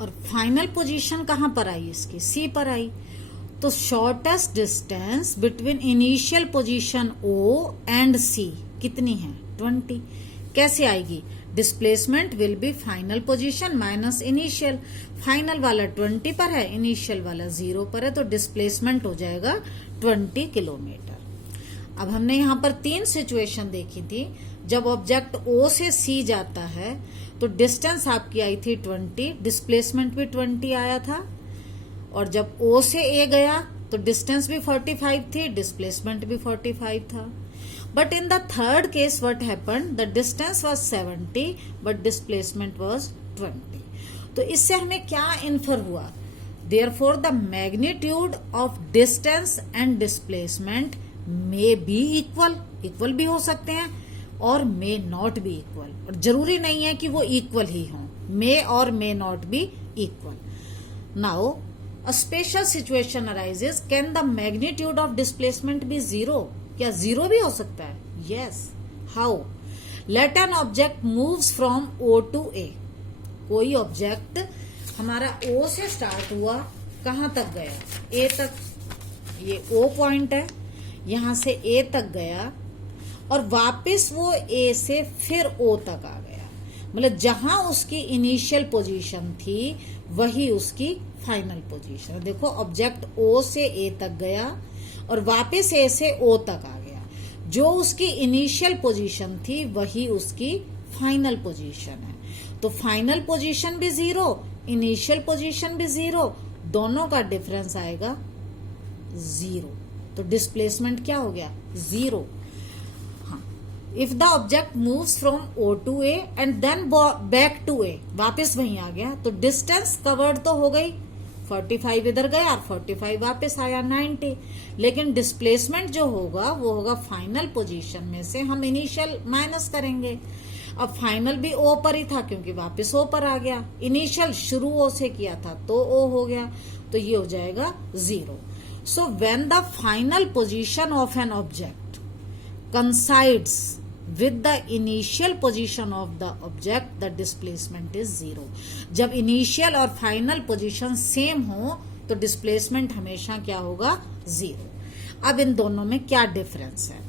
और final position कहाँ पर आई इसकी, सी पर आई। तो shortest distance between initial position O and C कितनी है, 20। कैसे आएगी, displacement will be final position minus initial. Final वाला 20 पर है, इनिशियल वाला 0 पर है, तो डिस्प्लेसमेंट हो जाएगा 20 किलोमीटर। अब हमने यहाँ पर 3 सिचुएशन देखी थी। जब ऑब्जेक्ट O से C जाता है तो डिस्टेंस आपकी आई थी 20, डिस्प्लेसमेंट भी 20 आया था। और जब O से A गया तो डिस्टेंस भी 45 थी, डिस्प्लेसमेंट भी 45 था। But in the third case what happened, the distance was 70 but displacement was 20। तो इससे हमें क्या इन्फर हुआ, therefore the magnitude of distance and displacement may be equal, equal भी हो सकते हैं और मे नॉट बी इक्वल, और जरूरी नहीं है कि वो इक्वल ही हों, मे और may not be equal. Now a special situation arises, can the magnitude of displacement be 0? क्या 0 भी हो सकता है? Yes. How? Let an object moves from O to A। कोई ऑब्जेक्ट हमारा O से स्टार्ट हुआ, कहां तक गया, A तक, ये O पॉइंट है, यहां से A तक गया और वापस वो A से फिर O तक आ गया। मतलब जहां उसकी इनिशियल पोजीशन थी वही उसकी फाइनल पोजीशन। देखो ऑब्जेक्ट O से A तक गया और वापस A से O तक आ गया। जो उसकी इनिशियल पोजीशन थी वही उसकी फाइनल पोजीशन है। तो फाइनल पोजीशन भी 0, इनिशियल पोजीशन भी 0, दोनों का डिफरेंस आएगा 0। तो डिस्प्लेसमेंट क्या हो गया, 0। हाँ, if the object moves from O to A and then back to A, वापस वहीं आ गया, तो डिस्टेंस कवर्ड तो हो गई, 45 इधर गया और 45 वापस आया, 90। लेकिन डिस्प्लेसमेंट जो होगा वो होगा फाइनल पोजीशन में से हम इनिशियल माइनस करेंगे। अब फाइनल भी O पर ही था क्योंकि वापस O पर आ गया, इनिशियल शुरू O से किया था तो O हो गया, तो ये हो जाएगा 0। So when the final position of an object coincides with the initial position of the object, the displacement is 0। जब इनिशियल और फाइनल पोजीशन सेम हो तो डिस्प्लेसमेंट हमेशा क्या होगा, 0। अब इन दोनों में क्या डिफरेंस है?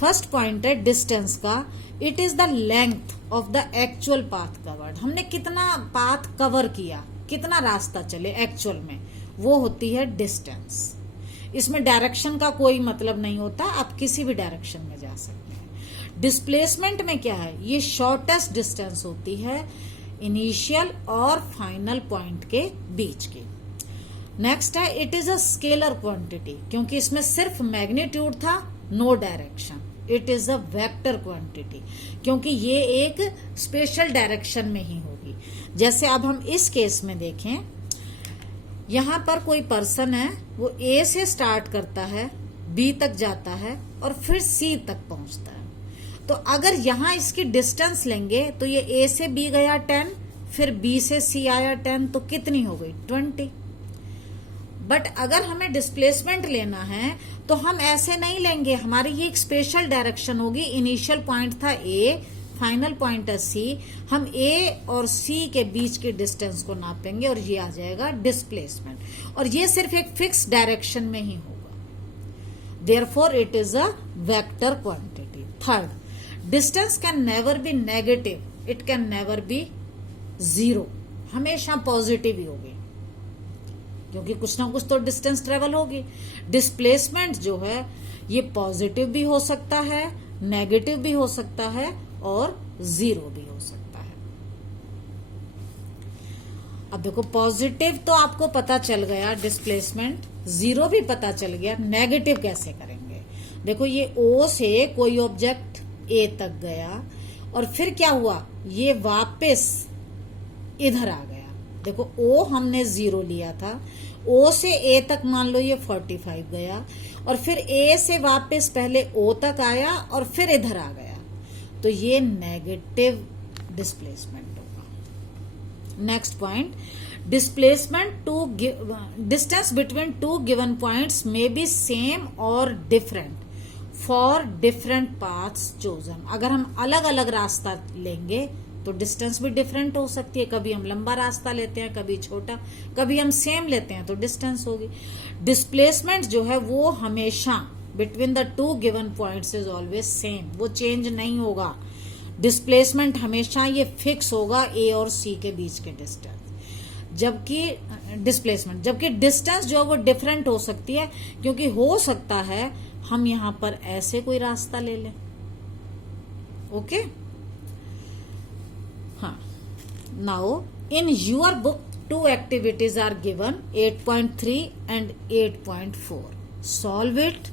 फर्स्ट पॉइंट है डिस्टेंस का, it is the length of the actual path covered. हमने कितना पाथ कवर किया, कितना रास्ता चले एक्चुअल में, वो होती है डिस्टेंस। इसमें डायरेक्शन का कोई मतलब नहीं होता, आप किसी भी डायरेक्शन में जा सकते हैं। डिस्प्लेसमेंट में क्या है, ये शॉर्टेस्ट डिस्टेंस होती है इनिशियल और फाइनल पॉइंट के बीच की। नेक्स्ट है it is a scalar quantity, क्योंकि इसमें सिर्फ मैग्नीट्यूड था, no direction. It is a vector quantity, क्योंकि ये एक स्पेशल डायरेक्शन में ही होगी। जैसे अब हम इस केस में देखें, यहां पर कोई पर्सन है, वो A से स्टार्ट करता है, B तक जाता है और फिर C तक पहुंचता है। तो अगर यहां इसकी डिस्टेंस लेंगे तो ये A से B गया 10, फिर B से C आया 10, तो कितनी हो गई, 20। बट अगर हमें डिस्प्लेसमेंट लेना है तो हम ऐसे नहीं लेंगे, हमारी ये एक स्पेशल डायरेक्शन होगी। इनिशियल पॉइंट था A, फाइनल पॉइंट है C, हम A और C के बीच के डिस्टेंस को नापेंगे और ये आ जाएगा डिस्प्लेसमेंट, और ये सिर्फ एक फिक्स डायरेक्शन में ही होगा। Therefore it is a vector quantity. Third, distance can never be negative, it can never be 0, हमेशा पॉजिटिव ही होगी, क्योंकि कुछ ना कुछ तो डिस्टेंस ट्रेवल होगी। डिस्प्लेसमेंट जो है ये पॉजिटिव भी हो सकता है, नेगेटिव भी हो सकता है और 0 भी हो सकता है। अब देखो पॉजिटिव तो आपको पता चल गया, डिस्प्लेसमेंट 0 भी पता चल गया, नेगेटिव कैसे करेंगे? देखो ये O से कोई ऑब्जेक्ट A तक गया और फिर क्या हुआ, ये वापस इधर आ गया। देखो O हमने 0 लिया था, O से A तक मान लो ये 45 गया और फिर A से वापस पहले O तक आया और फिर इधर आ गया, तो ये नेगेटिव डिस्प्लेसमेंट होगा। Next point, displacement to distance between two given points may be same और different for different paths chosen. अगर हम अलग अलग रास्ता लेंगे तो डिस्टेंस भी डिफरेंट हो सकती है, कभी हम लंबा रास्ता लेते हैं, कभी छोटा, कभी हम सेम लेते हैं तो डिस्टेंस होगी। डिस्प्लेसमेंट जो है वो हमेशा between the two given points is always same, वो चेंज नहीं होगा। डिस्प्लेसमेंट हमेशा ये फिक्स होगा ए और सी के बीच के डिस्टेंस, जबकि डिस्प्लेसमेंट, जबकि डिस्टेंस जो है वो डिफरेंट हो सकती है, क्योंकि हो सकता है हम यहां पर ऐसे कोई रास्ता ले लें। ओके, हाँ। Now in your book 2 activities are given, 8.3 and 8.4. Solve it.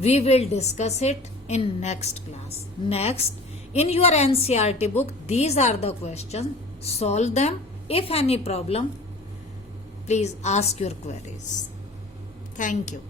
We will discuss it in next class. Next, in your NCERT book, these are the questions. Solve them. If any problem, please ask your queries. Thank you.